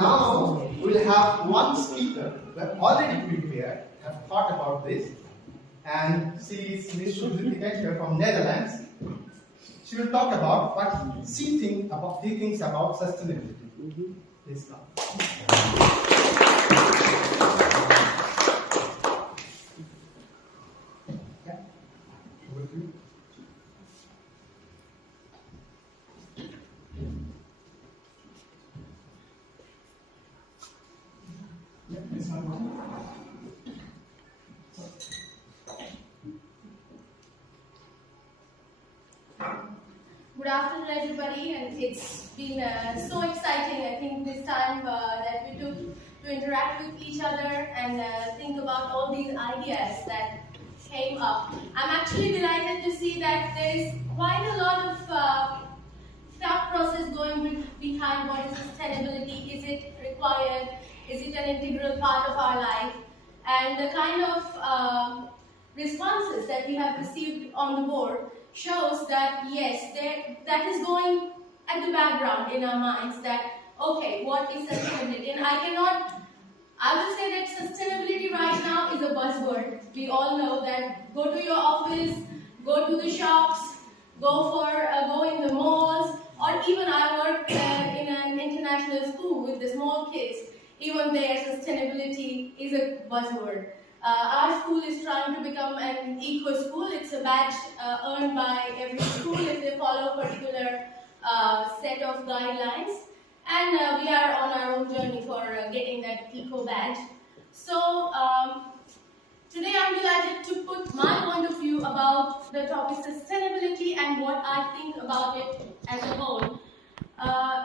Now we'll have one speaker who have already prepared, have thought about this, and she is Ms. Shudritika here from Netherlands. She will talk about what she thinks about sustainability. Please come. Yeah. Over to you. Good afternoon, everybody, and it's been so exciting. I think this time that we took to interact with each other and think about all these ideas that came up. I'm actually delighted to see that there is quite a lot of thought process going behind what is sustainability. Is it required? Is it an integral part of our life? And the kind of responses that we have received on the board shows that yes, that is going at the background in our minds that, okay, what is sustainability? And I will say that sustainability right now is a buzzword. We all know that go to your office, go to the shops, go in the malls, or even I work in an international school with the small kids. Even there, sustainability is a buzzword. Our school is trying to become an eco school. It's a badge earned by every school if they follow a particular set of guidelines. And we are on our own journey for getting that eco badge. So today I'm delighted to put my point of view about the topic sustainability and what I think about it as a whole.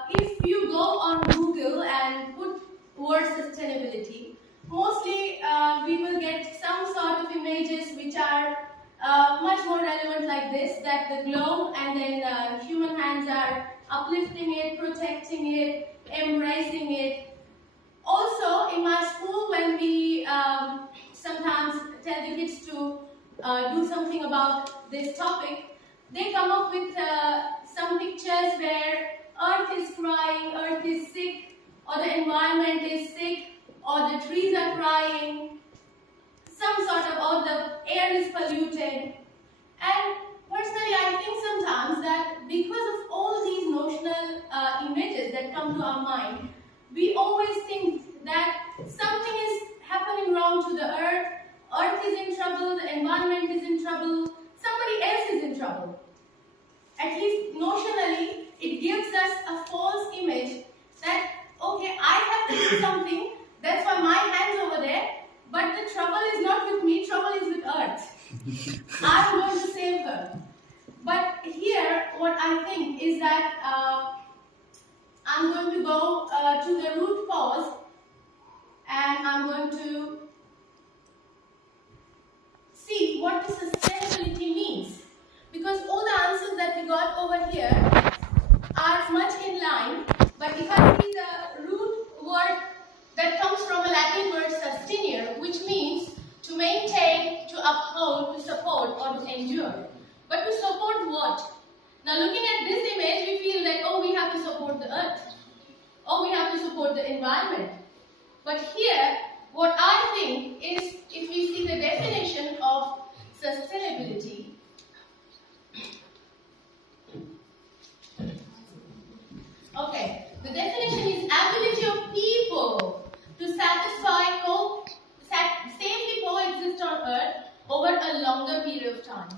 If you go on Google and put word sustainability, mostly we will get some sort of images which are much more relevant like this, that the globe and then human hands are uplifting it, protecting it, embracing it. Also in my school, when we sometimes tell the kids to do something about this topic, they come up with some pictures where earth is crying, earth is sick, or the environment is sick, or the trees are crying, or the air is polluted. And personally, I think sometimes that because of all these notional images that come to our mind, we always think that something is happening wrong to the earth is in trouble, the environment is in trouble, somebody else is in trouble. At least notionally, it gives us a false image that, okay, I have to do something, that's why my hand's over there, but the trouble is not with me, trouble is with earth. I'm going to save her. But here, what I think is that I'm going to go to the root cause, and I'm going to see what the sustainability means. Because all the answers that we got over here are much in line, but if I see the root word that comes from a Latin word sustinere, which means to maintain, to uphold, to support, or to endure. But to support what? Now looking at this image, we feel that, oh, we have to support the earth. Oh, we have to support the environment. But here, what I think is, if we see the definition of sustainability, okay, the definition is ability of people to safely coexist on earth over a longer period of time.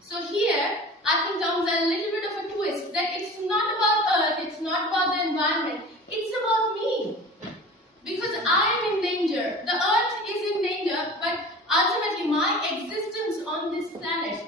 So here, I think comes a little bit of a twist, that it's not about earth, it's not about the environment, it's about me. Because I am in danger, the earth is in danger, but ultimately my existence on this planet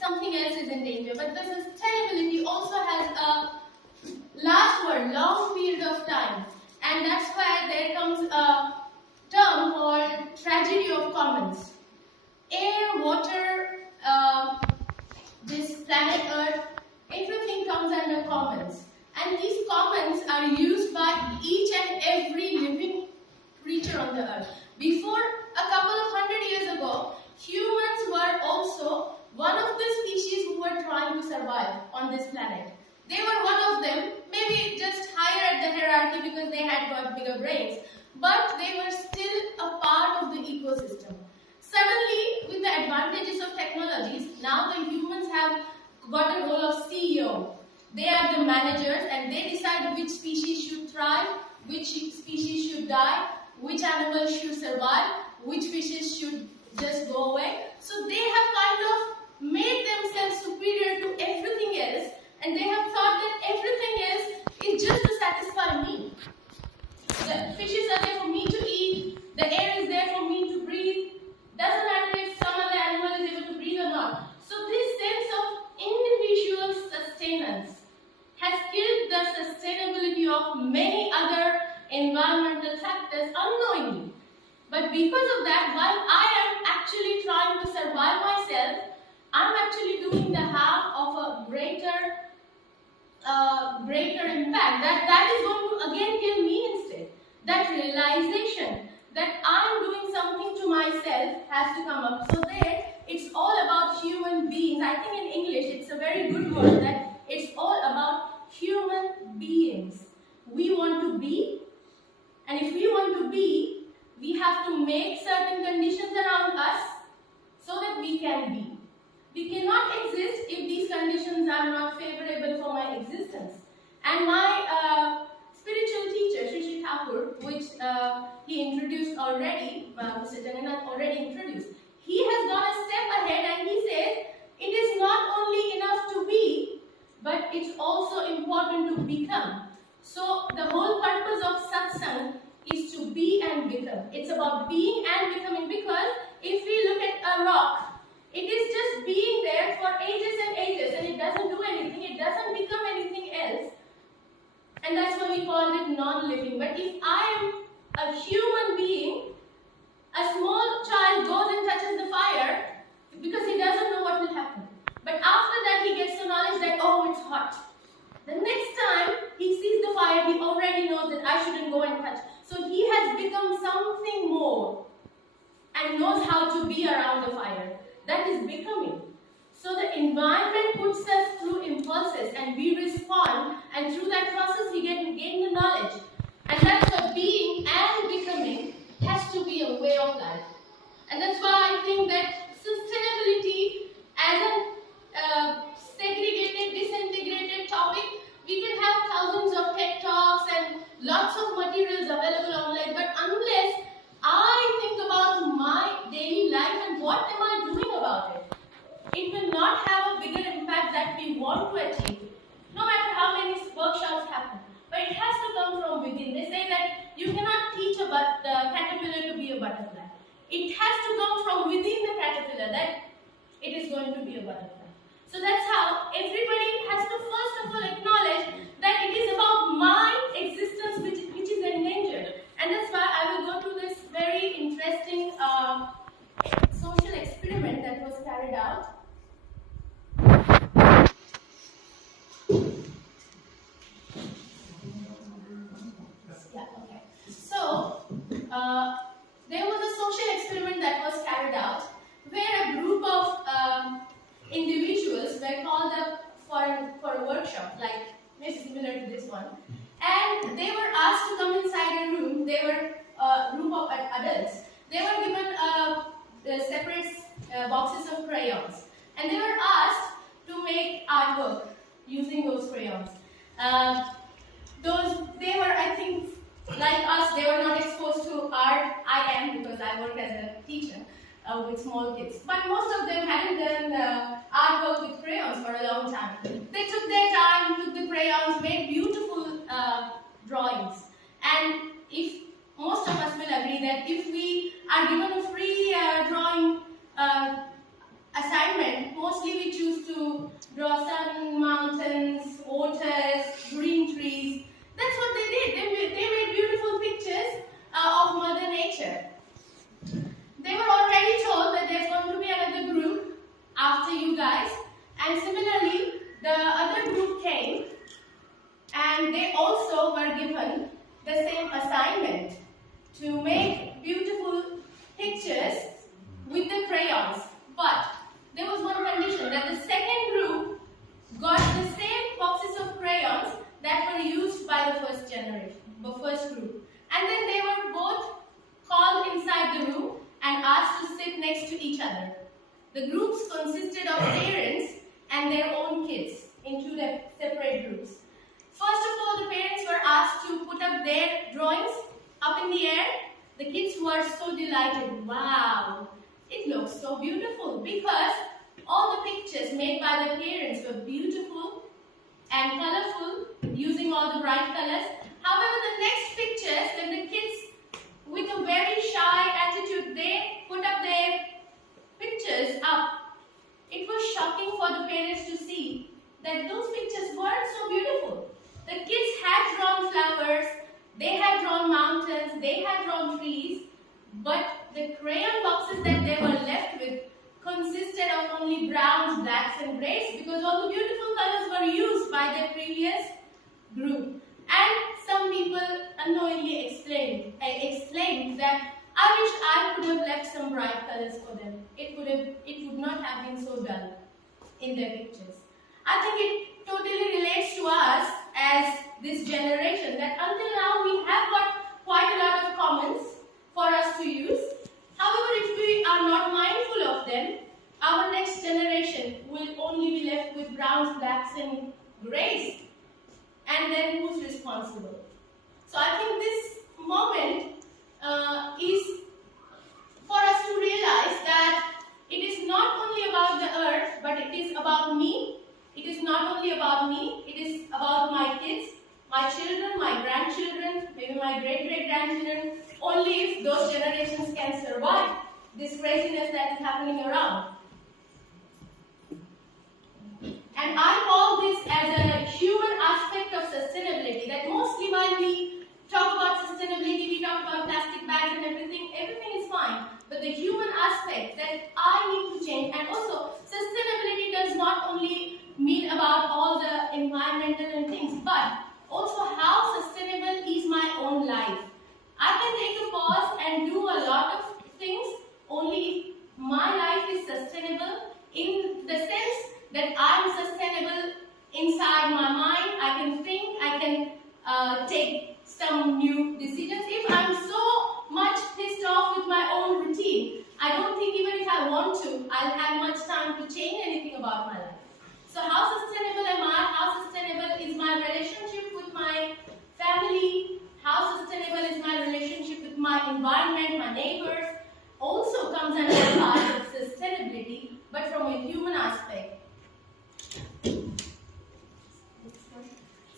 something else is in danger. But the sustainability also has a last word, long period of time. And that's why there comes a term called tragedy of commons. Air, water, this planet Earth, everything comes under commons. And these commons are used by each and every living creature on the earth. Before a couple of 100 years ago, humans were also one of the species who were trying to survive on this planet. They were one of them, maybe just higher at the hierarchy because they had got bigger brains, but they were still a part of the ecosystem. Suddenly, with the advantages of technologies, now the humans have got a role of CEO. They are the managers and they decide which species should thrive, which species should die, which animals should survive, which fishes should just go away. So they have kind of made themselves superior to everything else, and they have thought that everything else is just to satisfy me. The fishes are there for me to eat, the air is there for me to breathe. Doesn't matter if some other animal is able to breathe or not. So this sense of individual sustenance has killed the sustainability of many other environmental factors unknowingly. But because of that, while I am actually trying to survive myself, I'm actually doing the half of a greater impact. That is going to again kill me instead. That realization that I'm doing something to myself has to come up. So there, it's all about human beings. I think in English, it's a very good word that it's all about human beings. We want to be, and if we want to be, we have to make certain conditions around us so that we can be. We cannot exist if these conditions are not favorable for my existence. And my spiritual teacher, Sri Thakur, which he introduced already, Mr. Jagannath already introduced, he has gone a step ahead and he says, it is not only enough to be, but it's also important to become. So the whole purpose of satsang is to be and become. It's about being and becoming, because if we look at a rock, it is just being there for ages and ages and it doesn't do anything, it doesn't become anything else. And that's why we call it non-living. But if I am a human being, a small child goes and touches the fire because he doesn't know what will happen. But after that he gets the knowledge that, oh, it's hot. The next time he sees the fire, he already knows that I shouldn't go and touch. So he has become something more and knows how to be around the fire. That is becoming. So the environment puts us through impulses and we respond, and through that process we gain the knowledge. And that's why being and becoming has to be a way of life. And that's why I think that sustainability as a segregated, disintegrated topic, we can have thousands of TED Talks and lots of materials available online, but unless I think about my daily life and what am I doing about it, it will not have a bigger impact that we want to achieve, no matter how many workshops happen. But it has to come from within. They say that you cannot teach a caterpillar to be a butterfly. It has to come from within the caterpillar that it is going to be a butterfly. So that's how everybody has to first of all acknowledge that it is about my existence which is endangered. And that's why I will go to this very interesting social experiment that was carried out. Yeah, okay. So, there was a social experiment that was carried out where a group of individuals were called up for a workshop, like maybe similar to this one, and they were asked to come inside a room. They were a group of adults. They were given separate boxes of crayons, and they were asked to make artwork using those crayons. They were, I think, like us, they were not exposed to art. I am, because I work as a teacher with small kids. But most of them hadn't done artwork with crayons for a long time. They took their time, took the crayons, made beautiful drawings. And if most of us will agree that if we are given a free drawing assignment, mostly we choose draw sun, mountains, waters, green trees. That's what they did. They made beautiful pictures of Mother Nature. They were already told that there's going to be another group after you guys, and similarly, the other group came and they also were given the same assignment to make beautiful pictures with the crayons. But there was one condition, that the second group got the same boxes of crayons that were used by the first generation, the first group. And then they were both called inside the room and asked to sit next to each other. The groups consisted of parents and their own kids in two separate groups. First of all, the parents were asked to put up their drawings up in the air. The kids were so delighted. Wow, it looks so beautiful, because all the pictures made by the parents were beautiful and colorful, using all the bright colors. However, the next pictures, when the kids with a very shy attitude, they put up their pictures up, it was shocking for the parents to see that those pictures weren't so beautiful. The kids had drawn flowers, they had drawn mountains, they had drawn trees, but the crayon boxes that they were left with consisted of only browns, blacks and greys, because all the beautiful colors were used by the previous group. And some people unknowingly exclaimed that I wish I could have left some bright colors for them. It would not have been so dull in their pictures. I think it totally relates to us as this generation, that until now we have got quite a lot of comments for us to use. However, if we are not mindful of them, our next generation will only be left with browns, blacks and greys. And then who's responsible? So I think this moment is for us to realize that it is not only about the earth, but it is about me. It is not only about me, it is about my kids, my children, my grandchildren, maybe my great-great-grandchildren, only if those generations can survive this craziness that is happening around. And I call this as a human aspect of sustainability, that mostly when we talk about sustainability, we talk about plastic bags and everything is fine. But the human aspect that I need to change, and also sustainability does not only mean about all the environmental and things, but also how sustainable is my own life. I can take a pause and do a lot of things only if my life is sustainable, in the sense that I am sustainable inside my mind. I can think, I can take some new decisions. If I'm so much pissed off with my own routine, I don't think even if I want to, I'll have much time to change anything about my life. So how sustainable am I? How sustainable is my relationship with my family? How sustainable is my relationship with my environment, my neighbors? Also comes under the part of sustainability, but from a human aspect.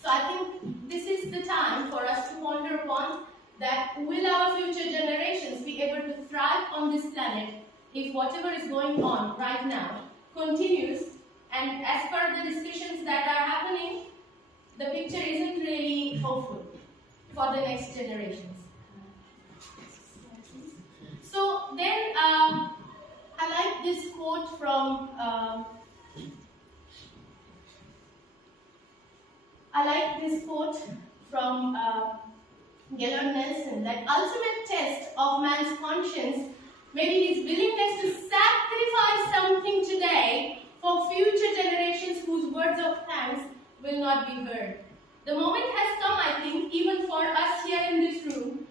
So I think this is the time for us to ponder upon that, will our future generations be able to thrive on this planet if whatever is going on right now continues, and as per the discussions that are happening, the picture isn't really hopeful for the next generations. So then I like this quote from Gellert Nelson, that ultimate test of man's conscience may be his willingness to sacrifice something today for future generations whose words of thanks will not be heard. The moment has come, I think, even for us here in this room,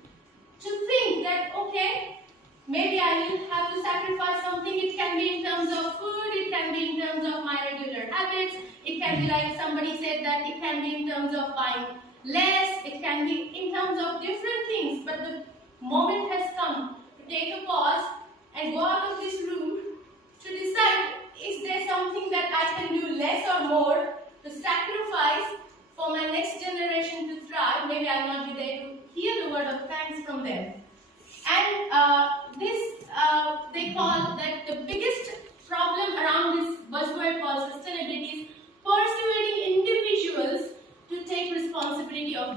to think that, okay, maybe I will have to sacrifice something. It can be in terms of food, it can be in terms of my regular habits, it can be like somebody said that it can be in terms of buying less, it can be in terms of different things. But the moment has come to take a pause and go out of this room to decide, is there something that I can do less or more to sacrifice for my next generation to thrive? Maybe I will not be there to hear the word of thanks from them. And they call that the biggest problem around this buzzword called sustainability is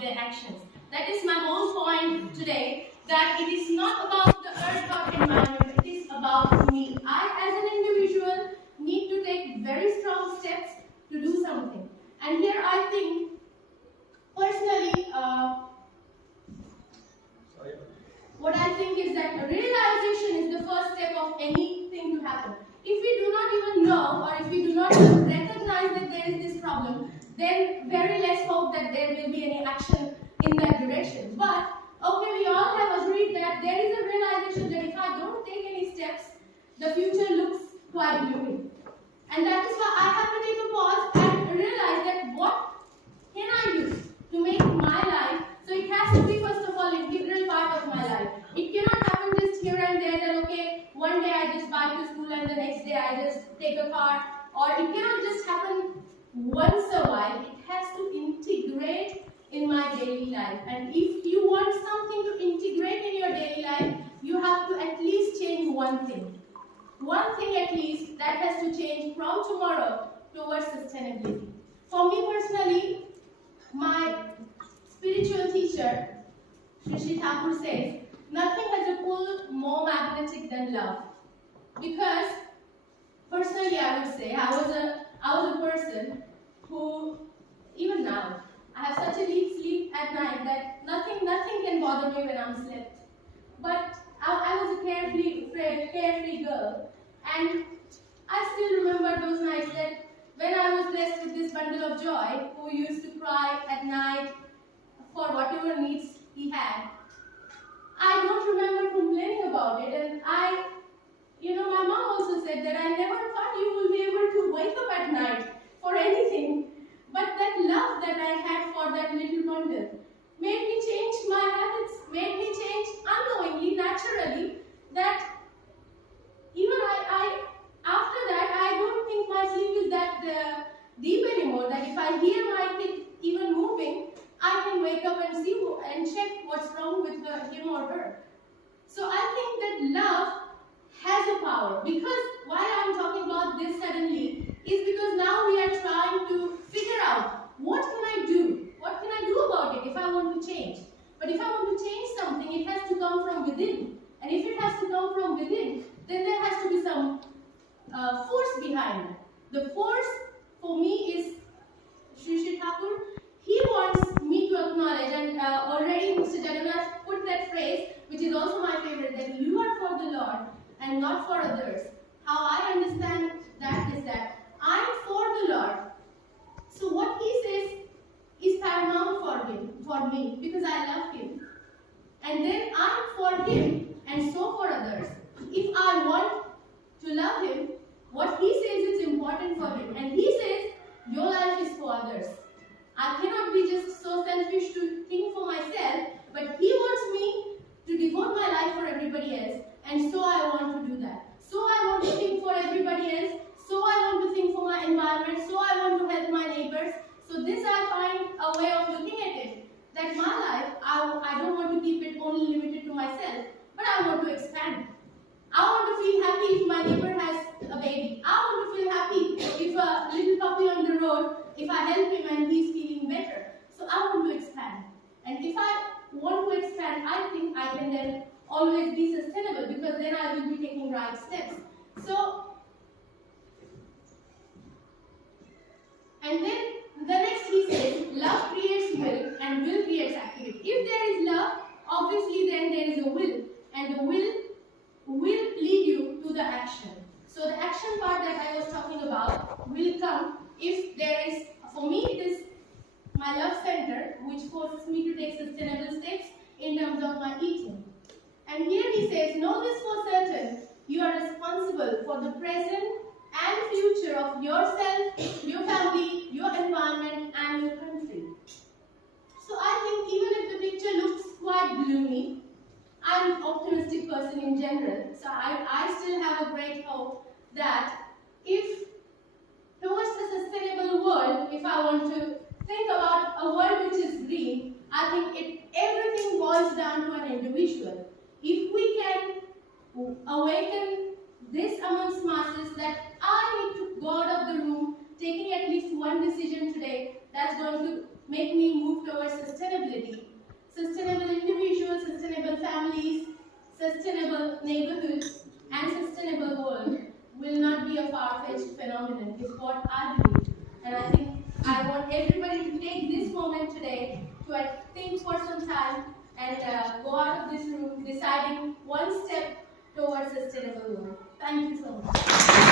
their actions. That is my whole point today, that it is not about the earth or environment, it is about me. I as an individual need to take very strong steps to do something. And here I think, personally, what I think is that realization is the first step of anything to happen. If we do not even know, or if we do not even recognize that there is this problem, then very less hope that there will be any action in that direction. But, okay, we all have agreed that there is a realization that if I don't take any steps, the future looks quite gloomy. And that is why I have to take a pause and realize that what can I do to make my life, so it has to be first of all integral part of my life. It cannot happen just here and there that okay, one day I just bike to school and the next day I just take a car, or it cannot just happen once a while. It has to integrate in my daily life. And if you want something to integrate in your daily life, you have to at least change one thing. One thing at least that has to change from tomorrow towards sustainability. For me personally, my spiritual teacher, Sri Thakur, says, nothing has a pull more magnetic than love. Because, personally I would say, I was a person who, even now, I have such a deep sleep at night that nothing can bother me when I'm slept. But I was a carefree girl, and I still remember those nights that when I was blessed with this bundle of joy, who used to cry at night for whatever needs he had. I don't remember complaining about it, and my mom also said that I never thought you will be able to wake up at night for anything. But that love that I had for that little bundle made me change my habits, made me change unknowingly, naturally, that even after that, I don't think my sleep is that deep anymore, that if I hear my kid even moving, I can wake up and see and check what's wrong with him or her. So I think that love has a power, because why I'm talking about this suddenly is because now we are trying to figure out what can I do about it if I want to change. But if I want to change something, it has to come from within, and if it has to come from within, then there has to be some force behind it. The force for me is Sri Thakur. He wants me to acknowledge, and already Mr. Jagannath put that phrase, which is also my favorite, that you are for the Lord and not for others. How I understand that is that I am for the Lord. So what he says is paramount for me, because I love him. And then I am for him and so for others. If I want to love him, what he says is important for him. And he says, your life is for others. I cannot be just so selfish to think for myself, but he wants me to devote my life for everybody else, and so I want to do that. So I want to think for everybody else, so I want to think for my environment, so I want to help my neighbors. So this I find a way of looking at it, that my life, I don't want to keep it only limited to myself, but I want to expand. I want to feel happy if my neighbor has a baby. I want to feel happy if a little puppy on the road, if I help him and he's feeling better. So I want to expand. And if I want to expand, I think I can then always be sustainable, because then I will be taking right steps. So, and then the next he says, love creates will and will creates activity. If there is love, obviously then there is a will, and the will lead you to the action. So the action part that I was talking about will come if there is, for me it is my love center, which forces me to take sustainable steps in terms of my eating. And here he says, know this for certain, you are responsible for the present and future of yourself, your family, your environment, and your country. So I think even if the picture looks quite gloomy, I'm an optimistic person in general, so I still have a great hope that if towards a sustainable world, if I want to think about a world which is green, I think everything boils down to an individual. If we can awaken this amongst masses, that I need to go out of the room taking at least one decision today that's going to make me move towards sustainability, want everybody to take this moment today to think for some time and go out of this room deciding one step towards sustainable world. Thank you so much.